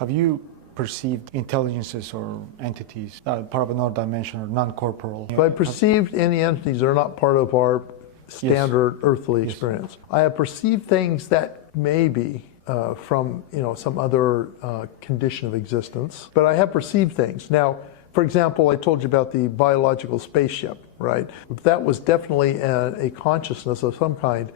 Have you perceived intelligences or entities, part of another dimension or non-corporal? If I perceived any entities that are not part of our standard earthly experience. I have perceived things that may be from some other condition of existence, but I have perceived things. Now, for example, I told you about the biological spaceship, right? That was definitely a consciousness of some kind,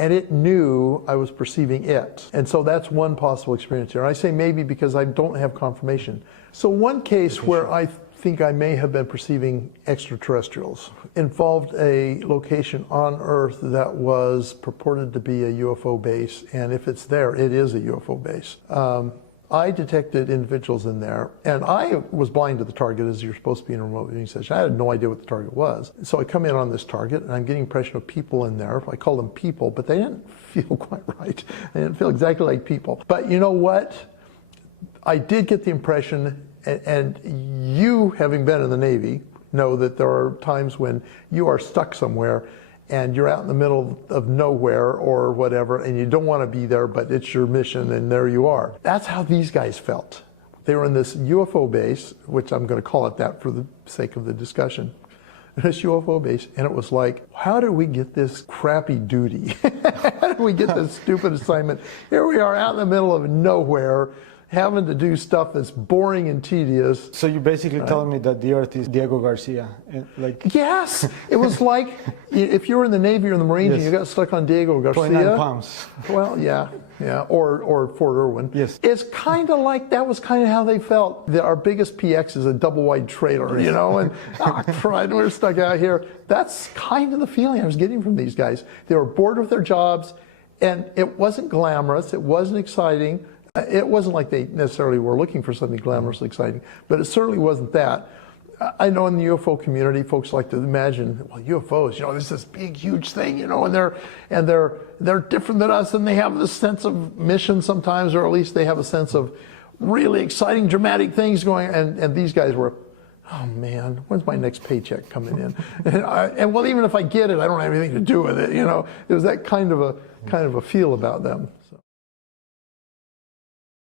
and it knew I was perceiving it. And so that's one possible experience here. And I say maybe because I don't have confirmation. So one case where I think I may have been perceiving extraterrestrials involved a location on Earth that was purported to be a UFO base, and if it's there, it is a UFO base. I detected individuals in there, and I was blind to the target, as you're supposed to be in a remote viewing session. I had no idea what the target was. So I come in on this target, and I'm getting impression of people in there. I call them people, but they didn't feel quite right. They didn't feel exactly like people. But you know what? I did get the impression, and you, having been in the Navy, know that there are times when you are stuck somewhere and you're out in the middle of nowhere or whatever, and you don't want to be there, but it's your mission, and there you are. That's how these guys felt. They were in this UFO base, which I'm going to call it that for the sake of the discussion, this UFO base, and it was like, how did we get this crappy duty? How did we get this stupid assignment? Here we are out in the middle of nowhere, having to do stuff that's boring and tedious. So you're basically telling me that the Earth is Diego Garcia? Yes! It was like if you were in the Navy or in the Marines and you got stuck on Diego Garcia. 29 pounds. Well, yeah. Or Fort Irwin. Yes. It's kind of like, that was kind of how they felt. Our biggest PX is a double-wide trailer, and crud, we're stuck out here. That's kind of the feeling I was getting from these guys. They were bored with their jobs, and it wasn't glamorous, it wasn't exciting. It wasn't like they necessarily were looking for something glamorously exciting, but it certainly wasn't that. I know in the UFO community, folks like to imagine, well, UFOs, there's this big, huge thing, and they're different than us, and they have this sense of mission sometimes, or at least they have a sense of really exciting, dramatic things going. And these guys were, oh man, when's my next paycheck coming in? And well, even if I get it, I don't have anything to do with it. It was that kind of a feel about them.